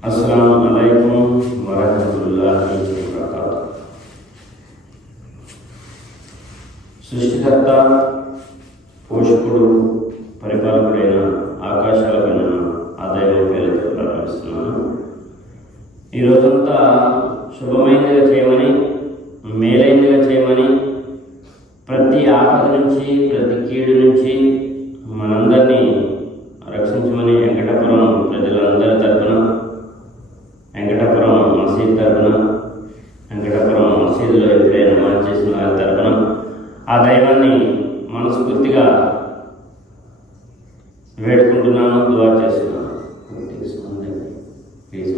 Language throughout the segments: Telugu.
అస్సలం అయికం వరహతుల్లాహి సృష్టికర్త పోషకుడు పరిపాలకుడైన ఆకాశాలపైన ఆ దైవం పేరుతో ప్రారంభిస్తున్నాను. ఈ రోజంతా శుభమైనది చేయమని మేలైనదిగా చేయమని ప్రతి ఆపద నుంచి ప్రతి కీడు నుంచి మనందరినీ రక్షించమని వెంకటపురం ప్రజలందరి తరపున వెంకటపురం మసీద్ తరపున వెంకటపురం మసీదులో ఎప్పుడైనా నమాజ్ చేసిన వారి తరఫున ఆ దైవాన్ని మనస్ఫూర్తిగా వేడుకుంటున్నాను దువా చేస్తున్నాను. ప్లీజ్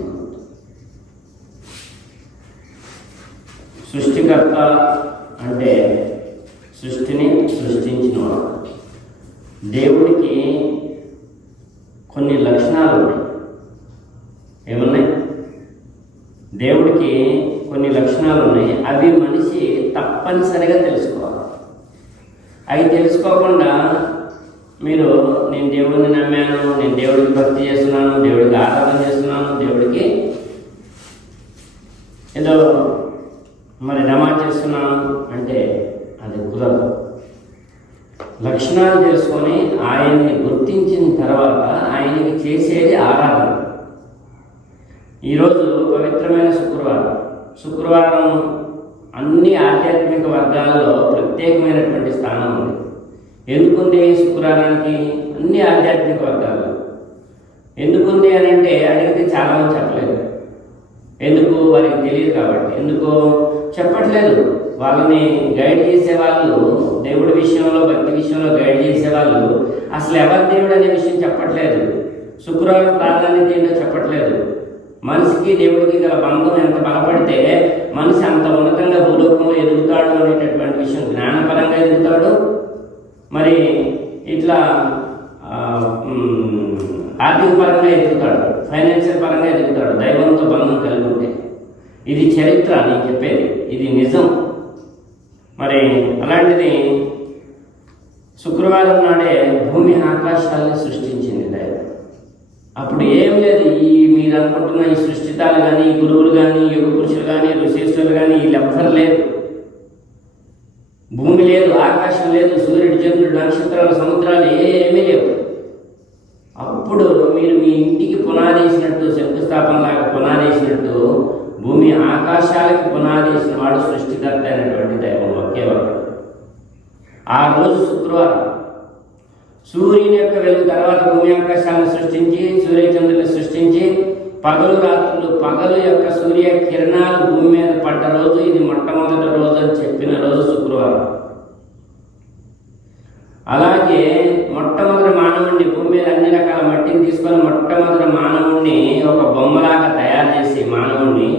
సృష్టికర్త అంటే సృష్టిని సృష్టించినవాడు. దేవుడికి కొన్ని లక్షణాలు ఉన్నాయి. ఏమున్నాయి? దేవుడికి కొన్ని లక్షణాలు ఉన్నాయి. అవి మనిషి తప్పనిసరిగా తెలుసుకోవాలి. అవి తెలుసుకోకుండా మీరు నేను దేవుడిని నమ్మాను నేను దేవుడికి భక్తి చేస్తున్నాను దేవుడికి ఆరాధన చేస్తున్నాను దేవుడికి ఏదో మరి నమాజ్ చేస్తున్నాను అంటే అది కుదరదు. లక్షణాలు తెలుసుకొని ఆయన్ని గుర్తించిన తర్వాత ఆయనకి చేసేది ఆరాధన. ఈరోజు పవిత్రమైన శుక్రవారం అన్ని ఆధ్యాత్మిక వర్గాల్లో ప్రత్యేకమైనటువంటి స్థానం ఉంది. ఎందుకుంది శుక్రవారానికి అన్ని ఆధ్యాత్మిక వర్గాలు ఎందుకుంది అని అంటే అడిగితే చాలామంది చెప్పలేదు. ఎందుకు? వారికి తెలియదు కాబట్టి. ఎందుకు? చెప్పట్లేదు. వాళ్ళని గైడ్ చేసే వాళ్ళు దేవుడి విషయంలో భక్తి విషయంలో గైడ్ చేసే వాళ్ళు అసలు ఎవరి దేవుడు అనే విషయం చెప్పట్లేదు. శుక్రవారం ప్రాధాన్యత ఏంటో చెప్పట్లేదు. మనిషికి దేవుడికి గల బంధం ఎంత బలపడితే మనిషి అంత ఉన్నతంగా భూలోకంలో ఎదుగుతాడు అనేటటువంటి విషయం జ్ఞానపరంగా ఎదుగుతాడు. మరి ఇట్లా ఆర్థిక పరంగా ఎదుగుతాడు ఫైనాన్షియల్ పరంగా ఎదుగుతాడు దైవంతో బంధం కలిగి ఉంటే. ఇది చరిత్ర నేను చెప్పేది ఇది నిజం. మరి అలాంటిది శుక్రవారం నాడే భూమి ఆకాశాలను సృష్టించింది దైవం. అప్పుడు ఏం లేదు ఈ మీరు అనుకుంటున్న ఈ సృష్టితాలు కానీ గురువులు కానీ యుగ పురుషులు కానీ ఋషేశ్వరులు కానీ వీళ్ళు ఎవ్వరు లేదు. భూమి లేదు ఆకాశం లేదు సూర్యుడు చంద్రుడు నక్షత్రాలు సముద్రాలు ఏమీ లేవు. అప్పుడు మీరు మీ ఇంటికి పునాదేసినట్టు శంకుస్థాపన లాగా పునాదేసినట్టు భూమి ఆకాశాలకి పునాదేసిన వాడు సృష్టికర్త అయినటువంటి దైవం ఒకే ఒకడు. ఆ రోజు శుక్రవారం. సూర్యుని యొక్క వెలుగు తర్వాత భూమి ఆకాశాలను సృష్టించి సూర్యచంద్రుని సృష్టించి పగలు రాత్రులు పగలు యొక్క సూర్య కిరణాలు భూమి మీద పడ్డ రోజు ఇది మొట్టమొదటి రోజు అని చెప్పిన రోజు శుక్రవారం. అలాగే మొట్టమొదటి మానవుడిని భూమి మీద అన్ని రకాల మట్టిని తీసుకొని మొట్టమొదటి మానవుడిని ఒక బొమ్మలాగా తయారు చేసి మానవుడిని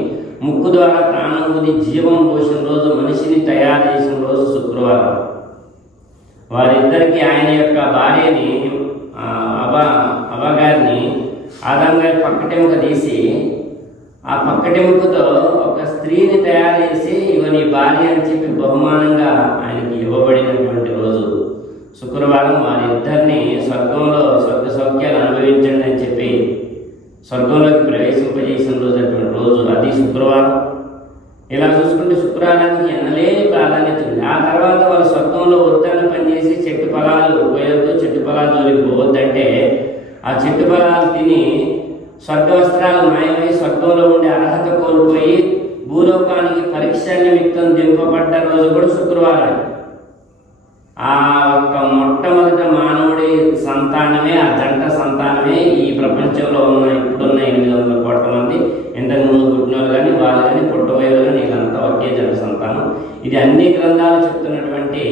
ముక్కు ద్వారా ప్రాణం ఊది జీవం పోసిన రోజు మనిషిని తయారు చేసిన రోజు శుక్రవారం. వారిద్దరికీ ఆయన యొక్క భార్యని అబా అబ అబగారిని ఆదాం గారి పక్కటెముక తీసి ఆ పక్కటెముకతో ఒక స్త్రీని తయారు చేసి ఇవని నీ భార్య అని చెప్పి బహుమానంగా ఆయనకి ఇవ్వబడినటువంటి రోజు. శుక్రవారం వారిద్దరిని స్వర్గంలో స్వర్గ సౌఖ్యాలు అనుభవించండి అని చెప్పి స్వర్గంలోకి ప్రవేశింపజేసిన రోజు అటువంటి రోజు. అది శుక్రవారం. ఇలా చూసుకుంటే శుక్రవారానికి ఎన్నలేని ప్రాధాన్యత ఉంది. ఆ తర్వాత వాళ్ళు స్వర్గంలో వద్దని పనిచేసి చెట్టు పొలాలు పోయొద్దు చెట్టు పొలాలు జోలికి పోవద్దంటే ఆ చెట్టు ఫలాలు తిని స్వర్గవస్త్రాలు మాయమై స్వర్గంలో ఉండే అర్హత కోల్పోయి భూలోకానికి పరీక్ష నిమిత్తం దింపబడ్డ రోజు కూడా శుక్రవారం. ఆ యొక్క మొట్టమొదట మానవుడి సంతానమే ఆ జంట సంతానమే ఈ ప్రపంచంలో ఉన్న ఇప్పుడున్న ఎనిమిది వందల కోట్ల మంది. ఇంతకు ముందు పుట్టిన వాళ్ళు కానీ వాళ్ళు కానీ పుట్టబోయే వాళ్ళు కానీ ఒకే జన సంతానం. ఇది అన్ని గ్రంథాలు చెప్తున్నటువంటి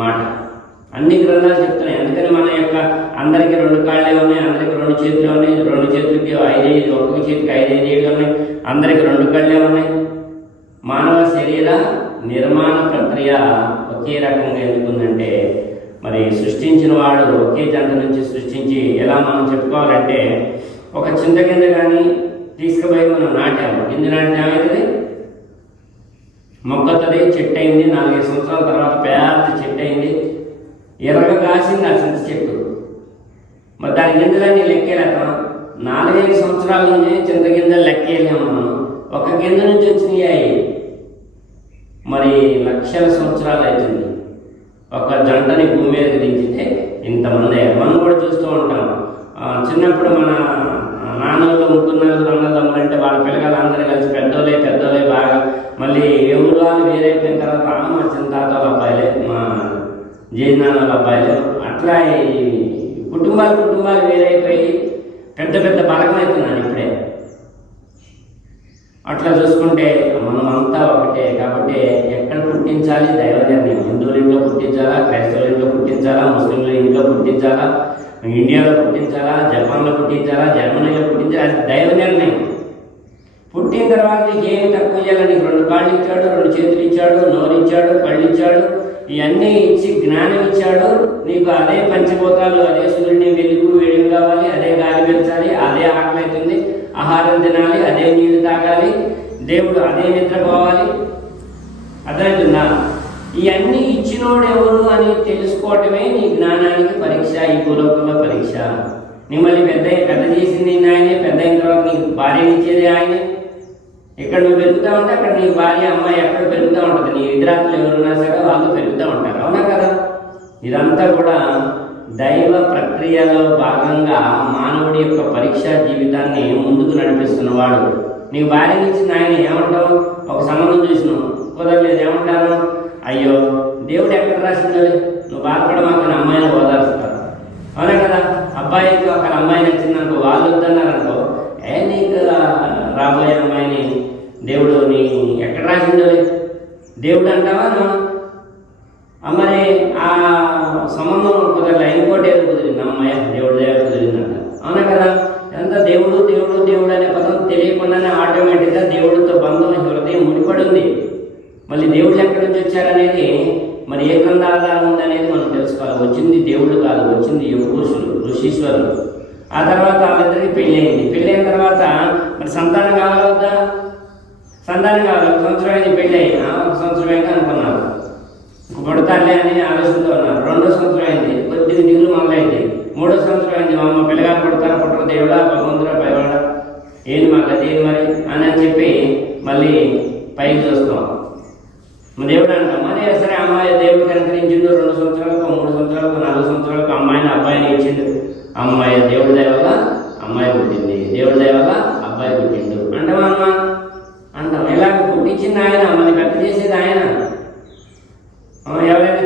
మాట. అన్ని గ్రంథాలు చెప్తున్నాయి. అందుకని మన యొక్క అందరికీ రెండు కాళ్ళే ఉన్నాయి అందరికీ రెండు చేతులు ఉన్నాయి రెండు చేతులకి ఐదు ఒక్కొక్క చేతికి ఐదైదు ఏళ్ళు ఉన్నాయి అందరికీ రెండు కళ్ళే ఉన్నాయి. మానవ శరీర నిర్మాణ ప్రక్రియ ఒకే రకంగా ఎందుకుందంటే మరి సృష్టించిన వాడు ఒకే జంట నుంచి సృష్టించి ఎలా మనం చెప్పుకోవాలంటే ఒక చింత కింద కానీ తీసుకుపోయి మనం నాటాము. కింద నాటిన ఏమవుతుంది మొక్కతది చెట్టు అయింది నాలుగైదు సంవత్సరాల తర్వాత పెద్ద చెట్టు అయింది ఇరవై కాసింది ఆ చింత చెట్టు మరి దాని నిండుగా లెక్కేలేక నాలుగైదు సంవత్సరాల నుంచి చింతగింజలు లెక్కేయలేము మనం. ఒక గింజ నుంచి వచ్చినాయి. మరి లక్షల సంవత్సరాలు అవుతుంది. ఒక జంటని భూమి మీద దించితే ఇంతమంది మనం కూడా చూస్తూ ఉంటాం. చిన్నప్పుడు మన నాన్నలు ముగ్గురు నలుగురు అన్నదమ్ములు అంటే వాళ్ళ పిల్లగాలు అందరూ కలిసి పెద్దోళ్ళే పెద్దోళ్ళే బాగా. మళ్ళీ ఎవరు వాళ్ళు వేరైపోయిన తర్వాత "ఆ, మా చిన్న తాతల అబ్బాయిలే మా జయనాన్నల అబ్బాయిలు అట్లా కుటుంబాలు కుటుంబాలు వేరైపోయి పెద్ద పెద్ద బలకం అవుతున్నాను ఇప్పుడే. అట్లా చూసుకుంటే మనం అంతా ఒకటే కాబట్టి ఎక్కడ పుట్టించాలి? దైవ నిర్ణయం. హిందువుల ఇంట్లో పుట్టించాలా? క్రైస్తవుల ఇంట్లో పుట్టించాలా? ముస్లింల ఇంట్లో పుట్టించాలా? ఇండియాలో పుట్టించాలా? జపాన్లో పుట్టించాలా? జర్మనీలో పుట్టించాలా? అది దైవ నిర్ణయం. పుట్టిన తర్వాత నీకు ఏమి తక్కువ చేయాలి? నీకు రెండు కాళ్ళు ఇచ్చాడు రెండు చేతులు ఇచ్చాడు నోరు ఇచ్చాడు కళ్ళు ఇచ్చాడు ఇవన్నీ ఇచ్చి జ్ఞానం ఇచ్చాడు. నీకు అదే పంచభూతాలు అదే సూర్యుని వెలుగు వేడిగా కావాలి అదే గాలి పెంచాలి అదే ఆకలి అవుతుంది. ఆహారం తినాలి అదే నీళ్ళు తాగాలి. దేవుడు అదే నిద్రపోవాలి అర్థమవుతుందా? ఇవన్నీ ఇచ్చినోడు ఎవరు అని తెలుసుకోవటమే నీ జ్ఞానానికి పరీక్ష ఈ భూలోకంలో పరీక్ష. మిమ్మల్ని పెద్ద పెద్ద చేసింది ఆయనే పెద్ద అయిన తర్వాత నీకు భార్యనిచ్చేది ఆయనే. ఇక్కడ నువ్వు పెరుగుతా ఉంటే అక్కడ నీ భార్య అమ్మాయి ఎక్కడ పెరుగుతూ ఉంటుంది? నీ విద్యార్థులు ఎవరున్నా సరే వాళ్ళు పెరుగుతూ ఉంటారు. అవునా కదా? ఇదంతా కూడా దైవ ప్రక్రియలో భాగంగా మానవుడి యొక్క పరీక్షా జీవితాన్ని ముందుకు నడిపిస్తున్నవాడు నీ భార్య నుంచి నాయన ఏమంటావు? ఒక సంబంధం చూసినావు. కుదరలేదు ఏమంటారు? అయ్యో దేవుడు ఎక్కడ రాసిందో నువ్వు బాధపడమాకని అమ్మాయిని ఓదారుస్తారు అవునా కదా? అబ్బాయికి ఒక అమ్మాయి నచ్చిందనుకో వాళ్ళు వద్దన్నారనుకో ఏ నీకు రాబోయే అమ్మాయిని దేవుడు నీ ఎక్కడ రాసిందో దేవుడు అంటావా నువ్వు? మరి ఆ సంబంధం కుదరలే ఇంకోటి ఏదో కుదిరింది. అమ్మాయ దేవుడు దగ్గర కుదిరిందంట అవునా కదా? ఎంత దేవుడు దేవుడు దేవుడు అనే పదం తెలియకుండానే ఆటోమేటిక్గా దేవుడితో బంధం హృదయం ముడిపడి ఉంది మళ్ళీ దేవుళ్ళు ఎక్కడి నుంచి వచ్చారనేది మరి ఏ గ్రంథ ఉందనేది మనం తెలుసుకోవాలి. వచ్చింది దేవుడు కాదు వచ్చింది యుగ పురుషులు ఋషీశ్వరులు ఆ తర్వాత వాళ్ళిద్దరికి పెళ్ళి అయింది పెళ్ళి అయిన తర్వాత మరి సంతానం కాగలుగుతా? సంతానం కాగలదు ఒక సంవత్సరం పెళ్ళి అయినా ఆ, ఒక సంవత్సరం అయింది అనుకున్నారు ఇంక అని ఆలోచనతో ఉన్నారు. రెండో సంవత్సరం అయింది. కొద్దిగా దిగులు మొదలైంది. మూడో సంవత్సరం అయింది. మా అమ్మ పిల్లగారు కొడతారు పుట్టరు. దేవుడా భగవంతుడా పైవాడా ఏంది మాకు ఏంది మరి? అని అని చెప్పి మళ్ళీ పైకి చూస్తాం. మా దేవుడు అంటాం మరి సరే అమ్మాయి దేవుడు కనుకరించిండు రెండు సంవత్సరాలకు మూడు సంవత్సరాలకు నాలుగు సంవత్సరాలకు అమ్మాయిని అబ్బాయిని ఇచ్చిండు అమ్మాయి దేవుడి దయ వల్ల అమ్మాయి పుట్టింది దేవుడి దయ వల్ల అబ్బాయి పుట్టిండు అంటామా అమ్మ అంటాం ఇలాగ పుట్టించింది ఆయన మన పెద్ద చేసేది ఆయన ఆ, ఎవరైనా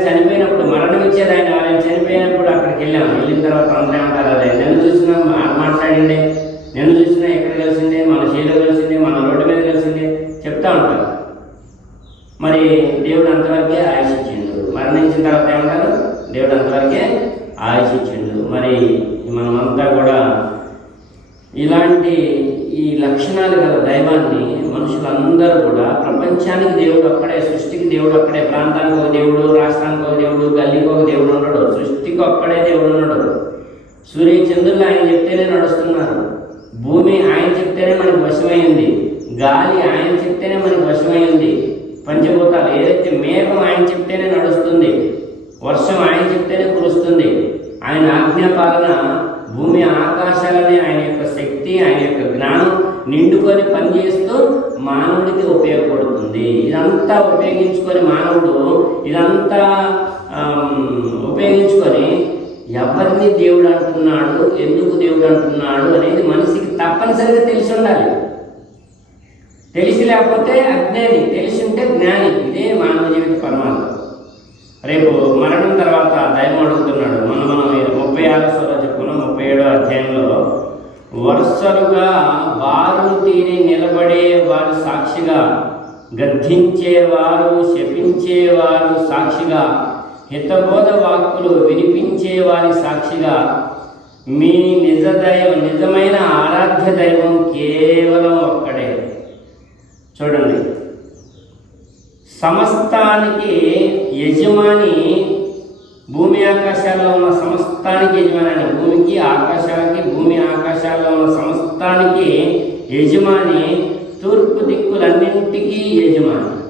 చనిపోయినప్పుడు మరణం ఆయన చనిపోయినప్పుడు అక్కడికి వెళ్ళాము. వెళ్ళిన తర్వాత అందరూ ఏమంటారు అదే నన్ను చూసినా మాట్లాడిండే నన్ను చూసినా ఎక్కడ కలిసిందే? మన చేతిలో కలిసిందే? మన రోడ్డు మీద కలిసిందే? చెప్తా ఉంటారు మరి దేవుడు అంతవరకే ఆయుష్ ఇచ్చిండు మరణించిన తర్వాత ఏమంటారు దేవుడు అంతవరకే ఆయుష్ ఇచ్చిండు మరి మనమంతా కూడా ఇలాంటి ఈ లక్షణాలు గల దైవాన్ని మనుషులందరూ కూడా ప్రపంచానికి దేవుడు ఒక్కడే సృష్టికి దేవుడు ఒక్కడే ప్రాంతానికి ఒక దేవుడు రాష్ట్రానికి ఒక దేవుడు గల్లీకి ఒక దేవుడు ఉండడు సృష్టికి ఒక్కడే దేవుడు ఉండడు ఎందుకు ఆయన చెప్తేనే నడుస్తున్నారు? భూమి ఆయన చెప్తేనే మనకు వశమైంది గాలి ఆయన చెప్తేనే మనకు వశమైంది పంచభూతాలు ఏదైతే మేఘం ఆయన చెప్తేనే నడుస్తుంది వర్షం ఆయన చెప్తేనే కురుస్తుంది. ఆయన ఆజ్ఞాపాలన భూమి ఆకాశాలనే ఆయన యొక్క శక్తి ఆయన యొక్క జ్ఞానం నిండుకొని పనిచేస్తూ మానవుడికి ఉపయోగపడుతుంది. ఇదంతా ఉపయోగించుకొని మానవుడు ఇదంతా ఉపయోగించుకొని ఎవరిని దేవుడు అంటున్నాడు ఎందుకు దేవుడు అంటున్నాడు అనేది మనిషికి తప్పనిసరిగా తెలిసి ఉండాలి. తెలిసి లేకపోతే అజ్ఞాని తెలిసి ఉంటే జ్ఞాని. ఇదే మానవ జీవిత పరమార్థం. రేపు మరణం తర్వాత దైవం అడుగుతున్నాడు మనం మనం ముప్పై ఆరు సోలో చెప్పుకున్నాం ముప్పై ఏడో అధ్యాయంలో వరుసలుగా వారు తీరి నిలబడే వారు సాక్షిగా గర్ధించేవారు శపించేవారు సాక్షిగా హితబోధ వాక్కులు వినిపించే వారి సాక్షిగా మీ నిజ దైవం నిజమైన ఆరాధ్య దైవం కేవలం ఒక్కడే. చూడండి. సమస్తానికి యజమాని భూమి ఆకాశాల్లో ఉన్న సమస్తానికి యజమాని భూమికి ఆకాశాలకి భూమి ఆకాశాల్లో ఉన్న సమస్తానికి యజమాని తూర్పు దిక్కులన్నింటికీ యజమాని.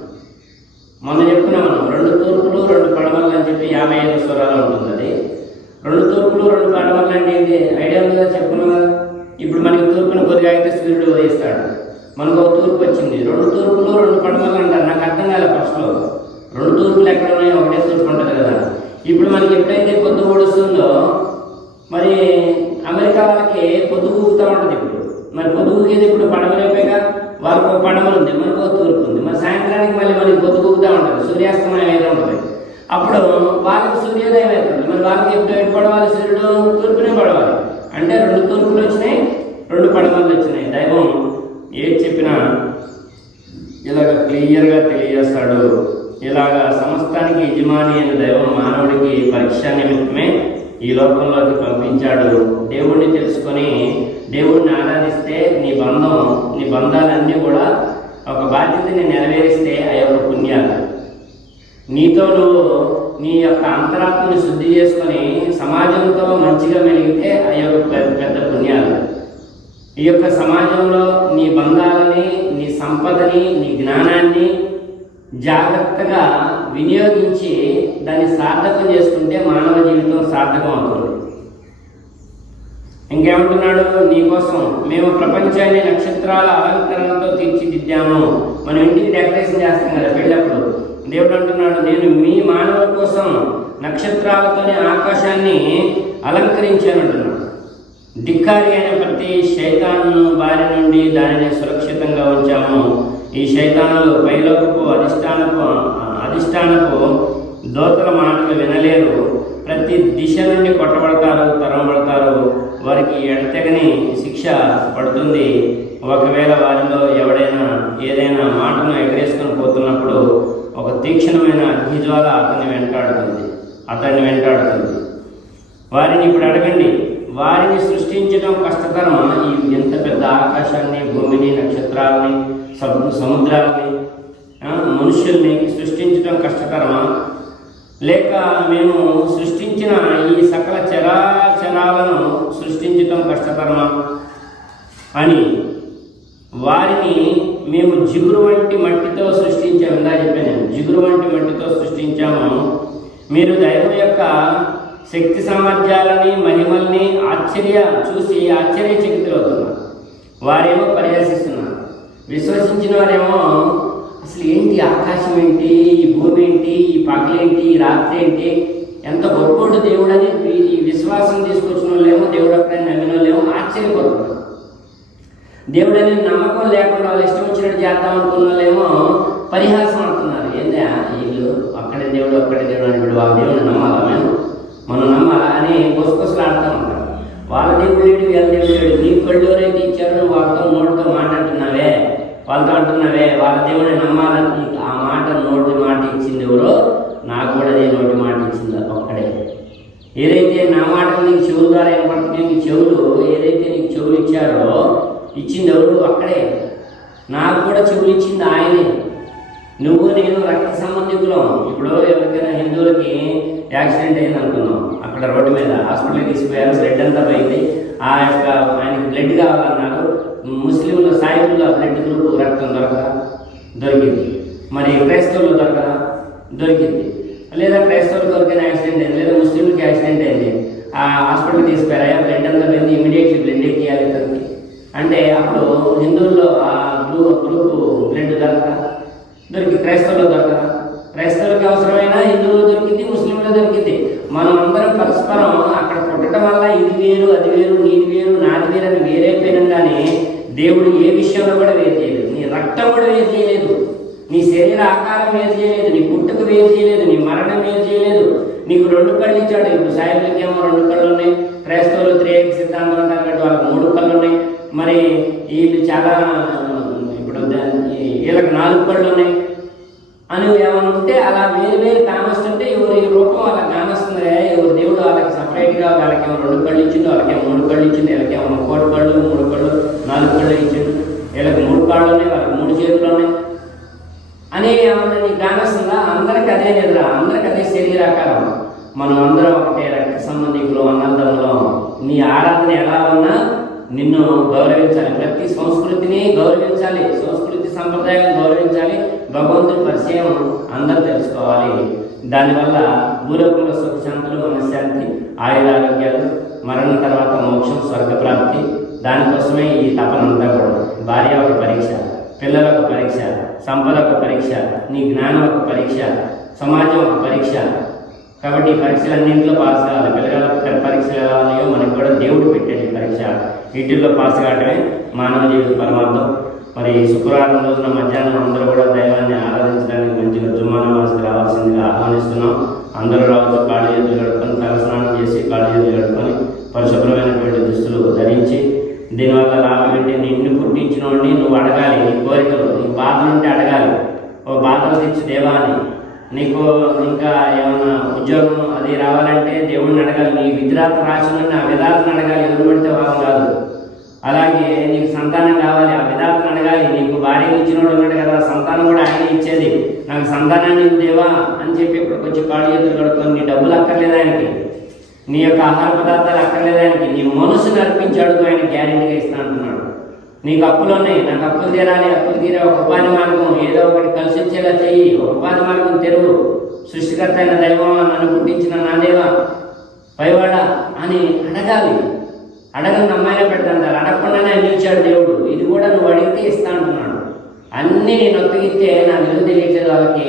మొన్న చెప్పుకున్నాం మనం రెండు తూర్పులు రెండు పడమలు అని చెప్పి యాభై ఐదు స్వరాలు ఉంటుంది అది. రెండు తూర్పులు రెండు పడమలు అంటే ఏంటి? ఐడియా ఉందా చెప్పుకున్నాం కదా ఇప్పుడు మనకి తూర్పున కొద్దిగా అయితే సూర్యుడు ఉదయిస్తాడు. మనకు ఒక తూర్పు వచ్చింది. రెండు తూర్పులు రెండు పడమలు అంటారు. నాకు అర్థం కాలేదు ఫస్ట్లో. రెండు తూర్పులు ఎక్కడ ఉన్నాయో ఒకటే తూర్పు ఉంటుంది కదా. ఇప్పుడు మనకి ఎప్పుడైతే పొద్దు ఊడుస్తుందో మరి అమెరికా వాళ్ళకి పొద్దు ఊగుతూ ఉంటుంది ఇప్పుడు. మరి పొద్దు ఊగేది ఇప్పుడు పడమలైపోయాక వాళ్ళకి ఒక పడమలు ఉంది మనకు తూర్పు ఉంది. మరి సాయంత్రానికి మళ్ళీ మనకి పొద్దు ఊగుతూ ఉంటుంది సూర్యాస్తమయం అయితే ఉంటుంది. అప్పుడు వాళ్ళకి సూర్యోదయం అవుతుంది మరి వాళ్ళకి ఎప్పుడు ఎటు పడవాలి సూర్యుడు? తూర్పునే పడవాలి. అంటే రెండు తూర్పులు వచ్చినాయి రెండు పడమలు వచ్చినాయి. దైవం ఏది చెప్పినా ఇలాగ క్లియర్గా తెలియజేస్తాడు. ఇలాగ సమస్తానికి యజమాని అయిన దైవం మానవుడికి పరీక్ష నిమిత్తమే ఈ లోకంలోకి పంపించాడు. దేవుడిని తెలుసుకొని దేవుణ్ణి ఆరాధిస్తే నీ బంధం నీ బంధాలన్నీ కూడా ఒక బాధ్యతని నెరవేరిస్తే ఆ యొక్క పుణ్యాలు. నీతో నువ్వు నీ యొక్క అంతరాత్మని శుద్ధి చేసుకొని సమాజంతో మంచిగా మెలిగితే ఆ యొక్క పెద్ద పెద్ద పుణ్యాలు. ఈ యొక్క సమాజంలో నీ బంధాలని నీ సంపదని నీ జ్ఞానాన్ని జాగ్రత్తగా వినియోగించి దాన్ని సార్థకం చేసుకుంటే మానవ జీవితం సార్థకం అవుతుంది. ఇంకేమంటున్నాడు? నీకోసం మేము ప్రపంచాన్ని నక్షత్రాల అలంకరణతో తీర్చిదిద్దాము. మనం ఇంటికి డెకరేషన్ చేస్తాం కదా పెళ్ళప్పుడు. దేవుడు అంటున్నాడు నేను మీ మానవుల కోసం నక్షత్రాలతోనే ఆకాశాన్ని అలంకరించాను అంటున్నాడు. ధిక్కారి అయిన ప్రతి శైతాను బారి నుండి దానిని సురక్షితంగా ఉంచాము. ఈ శైతానులు పైలోకపు అధిష్టానపు అధిష్టానపు దోతల మాటలు వినలేరు. ప్రతి దిశ నుండి కొట్టబడతారు తరమబడతారు. వారికి ఎడతెగని శిక్ష పడుతుంది? ఒకవేళ వారిలో ఎవడైనా ఏదైనా మాటను ఎగరేసుకొని పోతున్నప్పుడు ఒక తీక్షణమైన అగ్నిజ్వాల అతన్ని వెంటాడుతుంది. అతన్ని వెంటాడుతుంది. వారిని ఇప్పుడు అడగండి వారిని సృష్టించడం కష్టతరమా ఈ ఎంత పెద్ద ఆకాశాన్ని భూమిని నక్షత్రాలని సముద్రాలని మనుషుల్ని సృష్టించడం కష్టతరమా? లేక మేము సృష్టించిన ఈ సకల లక్షణాలను సృష్టించడం కష్టతరమా? అని వారిని మేము జిగురు వంటి మట్టితో సృష్టించాము. ఇందా చెప్పాను నేను జిగురు వంటి మట్టితో సృష్టించాము. మీరు దైవం యొక్క శక్తి సామర్థ్యాలని మహిమల్ని ఆశ్చర్య చూసి ఆశ్చర్యచకితులవుతున్నారు. వారేమో పరిహసిస్తున్నారు. విశ్వసించిన వారేమో అసలు ఏంటి ఆకాశం ఏంటి ఈ భూమి ఏంటి ఈ పగలేంటి ఈ రాత్రి ఏంటి ఎంత గొప్పోడు దేవుడని ఈ- విశ్వాసం తీసుకొచ్చిన వాళ్ళేమో దేవుడు అక్కడ నమ్మిన వాళ్ళేమో ఆశ్చర్యపోతున్నారు. దేవుడని నమ్మకం లేకుండా వాళ్ళు ఇష్టం వచ్చినట్టు చేద్దాం అనుకున్న వాళ్ళేమో పరిహాసం అంటున్నారు. ఏందా వీళ్ళు? అక్కడే దేవుడు అక్కడే దేవుడు అని వాళ్ళ దేవుడిని నమ్మాలా మేము? మనం నమ్మాలా? అని గుసగుసలు ఆడుతూ ఉంటారు. వాళ్ళ దేవుడు లేడు వీళ్ళ దేవుడు లేడు. నీ కళ్ళు ఎవరైతే ఇచ్చారో నువ్వు వాళ్ళతో నోటితో మాట్లాడుతున్నావే? వాళ్ళతో అంటున్నావే? వాళ్ళ దేవుడిని నమ్మాలని ఆ మాట నోటి మాట ఇచ్చింది ఎవరో? నాకు కూడా అదే నోటి మాట ఇచ్చింది ఒక్కడే. ఏదైతే నా మాట నీకు చెవుల ద్వారా వినపడుతున్నాయో నీ చెవులు ఏదైతే నీకు చెవులు ఇచ్చారో ఇచ్చింది ఎవరు? అక్కడే. నాకు కూడా చెవులు ఇచ్చింది ఆయనే. నువ్వు నేను రక్త సంబంధికులం. ఇప్పుడు ఎవరికైనా హిందువులకి యాక్సిడెంట్ అయింది అనుకున్నాం అక్కడ రోడ్డు మీద హాస్పిటల్కి తీసుకుపోయారు. బ్లడ్ అంతా పోయింది. ఆ యొక్క ఆయనకి బ్లడ్ కావాలన్నారు. ముస్లింలు సాయిబుల్లో బ్లడ్ గ్రూప్ రక్తం దొరకదా? దొరికింది. మరి క్రైస్తవులు దొరకదా? దొరికింది. లేదా క్రైస్తవులకు దొరికిన యాక్సిడెంట్ అయింది లేదా ముస్లింలకి యాక్సిడెంట్ అయింది ఆ హాస్పిటల్కి తీసుకుపోయారా? బ్లడ్ అంతా పోయింది ఇమీడియట్లీ బ్లడ్ ఎక్కియాలి ఇతనికి అంటే అప్పుడు హిందువుల్లో ఆ గ్రూప్ గ్రూప్ బ్లడ్ దొరకదా? దొరికి క్రైస్తవులు దొరకదా? క్రైస్తవులకి అవసరమైన హిందువులు దొరికింది ముస్లింలు దొరికింది. మనం అందరం పరస్పరం అక్కడ పుట్టడం వల్ల ఇది వేరు అది వేరు నీది వేరు నాది వేరు అని వేరైపోయినాం కానీ దేవుడు ఏ విషయంలో కూడా వేరు చేయలేదు. నీ రక్తం కూడా వేరు చేయలేదు. నీ శరీర ఆకారం వేరు చేయలేదు. నీ ఏం చేయలేదు నీ మరణం ఏం చేయలేదు. నీకు రెండు కళ్ళు ఇచ్చాడు. ఇప్పుడు సాయిబులకి ఏమో రెండు కళ్ళు ఉన్నాయి. క్రైస్తవులు త్రియేక సిద్ధాంతం అంటారు కాబట్టి వాళ్ళకి మూడు కళ్ళు ఉన్నాయి. మరి వీళ్ళు చాలా ఇప్పుడు వీళ్ళకి నాలుగు కళ్ళు ఉన్నాయి. అని ఏమైనా ఉంటే అలా వేరు వేరు కానొస్తుంటే ఎవరి రూపం అలా కానొస్తుంది ఎవరు దేవుడు వాళ్ళకి సపరేట్గా వాళ్ళకి ఏమో రెండు కళ్ళు ఇచ్చిండు వాళ్ళకి ఏమో మూడు కళ్ళు ఇచ్చిండు వీళ్ళకి ఏమో కోటి కళ్ళు మూడు కళ్ళు నాలుగు కళ్ళు ఇచ్చిండు. వీళ్ళకి మూడు కాళ్ళు ఉన్నాయి వాళ్ళకి మూడు చేతులు ఉన్నాయి. అనే ఏమన్నా జ్ఞానస్తుందా అందరికి అదే నిద్ర అందరికి అదే శరీరాకారం. మనం అందరం ఒకటే రక్త సంబంధికులు అన్నదమ్ములు. నీ ఆరాధన ఎలా ఉన్నా నిన్ను గౌరవించాలి. ప్రతి సంస్కృతిని గౌరవించాలి. సంస్కృతి సంప్రదాయాలను గౌరవించాలి. భగవంతుడి పరిచయం అందరూ తెలుసుకోవాలి. దానివల్ల భూలోకంలో సుఖశాంతులు మనశ్శాంతి ఆయురారోగ్యాలు మరణం తర్వాత మోక్షం స్వర్గప్రాప్తి దానికోసమే ఈ తపన అంతా కూడా. భార్య ఒక పరీక్ష. పిల్లల ఒక పరీక్ష సంపద ఒక పరీక్ష నీ జ్ఞానం ఒక పరీక్ష సమాజం ఒక పరీక్ష. కాబట్టి ఈ పరీక్షలన్నింటిలో పాస్ కావాలి. పిల్లల పరీక్షలు ఎలా ఉన్నాయో మనకు కూడా దేవుడు పెట్టాడు ఈ పరీక్ష. వీటిల్లో పాస్ కావటమే మానవ జీవిత పరమార్థం. మరి శుక్రవారం రోజున మధ్యాహ్నం అందరూ కూడా దైవాన్ని ఆరాధించడానికి మంచిగా జుమ్మా నమాజ్కి రావాల్సిందిగా ఆహ్వానిస్తున్నాం. అందరూ రావచ్చు కాళ్ళు చేతులు తల తలస్నానం చేసి కాళ్ళు చేతులు గడుపుకొని పరిశుభ్రమైనటువంటి దుస్తులు ధరించి దీనివల్ల లాభం ఏంటి నిన్ను పుట్టించిన వాడిని నువ్వు అడగాలి నీ కోరికలు నీ బాధలు ఉంటే అడగాలి. ఓ బాధలు తెచ్చి దేవా అని నీకు ఇంకా ఏమైనా ఉద్యోగం అది రావాలంటే దేవుడిని అడగాలి నీ విద్రాత రాసిన ఆ విధాతను అడగాలి ఎవరు పడితే వాళ్ళు కాదు. అలాగే నీకు సంతానం కావాలి ఆ విధాతను అడగాలి. నీకు భార్య ఇచ్చినోడు ఉన్నాడు కదా సంతానం కూడా ఆయన ఇచ్చేది. నాకు సంతానాన్ని దేవా అని చెప్పి ఇప్పుడు కొంచెం కాళ్ళు చేతులు కడుక్కొని నీ డబ్బులు అక్కర్లేదు ఆయనకి. నీ యొక్క ఆహార పదార్థాలు అక్కర్లేదు ఆయనకి నీ మనసును అర్పించాడు ఆయన గ్యారెంటీగా ఇస్తా అంటున్నాడు నీకు అప్పులు ఉన్నాయి నాకు అప్పులు తీరాలి అప్పులు తీరే ఒక ఉపాధి మార్గం ఏదో ఒకటి కలిసి వచ్చేలా చెయ్యి ఒక ఉపాధి మార్గం తెరువు. సృష్టికర్త అయిన దైవం నన్ను పుట్టించిన నా దేవా పైవాడ అని అడగాలి. అడగని అమ్మాయిలో పెడతాను అడగకుండానే అన్ని ఇచ్చాడు దేవుడు. ఇది కూడా నువ్వు అడిగితే ఇస్తా అంటున్నాడు అన్నీ నేను ఒత్తగిస్తే నా విలువ తెలియచే వాళ్ళకి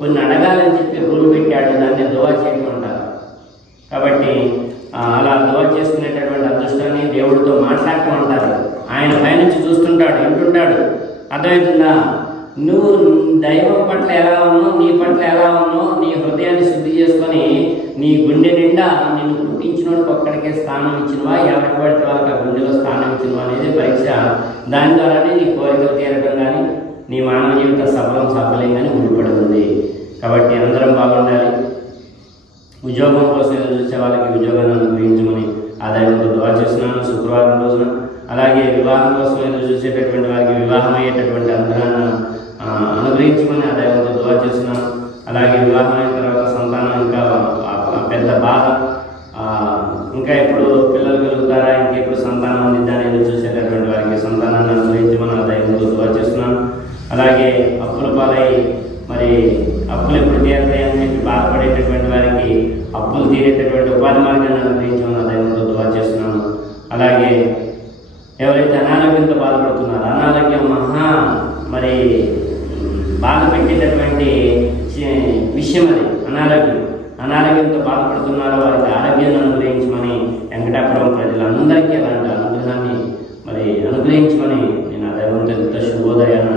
కొన్ని అడగాలని చెప్పి రూలు పెట్టాడు దాన్ని దువా చేయమంటారు కాబట్టి అలా దువా చేసుకునేటటువంటి అదృష్టాన్ని దేవుడితో మాట్లాడుతూ ఉంటారు ఆయన పైనుంచి చూస్తుంటాడు వింటుంటాడు. అర్థమవుతుందా? నువ్వు దైవం పట్ల ఎలా ఉన్నావు నీ పట్ల ఎలా ఉన్నావు నీ హృదయాన్ని శుద్ధి చేసుకొని నీ గుండె నిండా నిన్ను పుట్టించినోడికి ఒక్కడికే స్థానం ఇచ్చినవా ఎవరికి పడితే వాళ్ళకి ఆ గుండెలో స్థానం ఇచ్చినవా అనేది పరీక్ష. దాని ద్వారానే నీ కోరికలు తీరడం కానీ నీ మానవ జీవిత సఫలం సఫలం కానీ ముడిపడి కాబట్టి అందరం బాగుండాలి. ఉద్యోగం కోసం ఎదురు చూసే వాళ్ళకి ఉద్యోగాన్ని అనుగ్రహించమని ఆదాయంతో దువా చేస్తున్నాను శుక్రవారం రోజున. అలాగే వివాహం కోసం ఎదురు చూసేటటువంటి వారికి వివాహం అయ్యేటటువంటి అంతరాన్ని ఆ, అనుగ్రహించమని ఆదాయంతో దువా చేస్తున్నాను. అలాగే వివాహం అయిన తర్వాత సంతానం ఇంకా పెద్ద బాధ ఇంకా ఎప్పుడు పిల్లలు కలుగుతారా ఇంకెప్పుడు సంతానం అందిద్దాన్ని ఎదురు చూసేటటువంటి వారికి సంతానాన్ని అనుగ్రహించమని ఆదాయంతో దువా చేస్తున్నాను. అలాగే అప్పుల పాలై మరి అప్పులు ఎప్పుడు తీరుతాయి చెప్పి బాధపడేటటువంటి వారికి అప్పులు తీరేటటువంటి ఉపాధి మార్గాన్ని అనుగ్రహించమని దైవంలో దువా చేస్తున్నాను. అలాగే ఎవరైతే అనారోగ్యంతో బాధపడుతున్నారో అనారోగ్యం మహా మరి బాధ పెట్టేటటువంటి విషయం అది అనారోగ్యం. అనారోగ్యంతో బాధపడుతున్నారో వారికి ఆరోగ్యాన్ని అనుగ్రహించమని వెంకటాపురం ప్రజలందరికీ అలాంటి అనుగ్రహాన్ని మరి అనుగ్రహించమని నేను ఆ దైవంతో శుభోదయాన్ని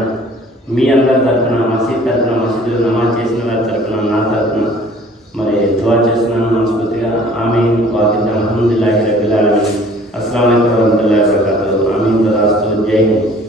మీ అందరి తరఫున మసీద్ తరఫున మసీదులో నమాజ్ చేసిన వారి తరఫున నా తరఫున మరి దువా చేస్తున్నాను మనస్ఫూర్తిగా. ఆమె వాకిద్దాం అహమ్మదుల్లాహి రబిల్ అస్సలం వరహమూల వరకాతు ఆమె రాస్తూ జై హింద్.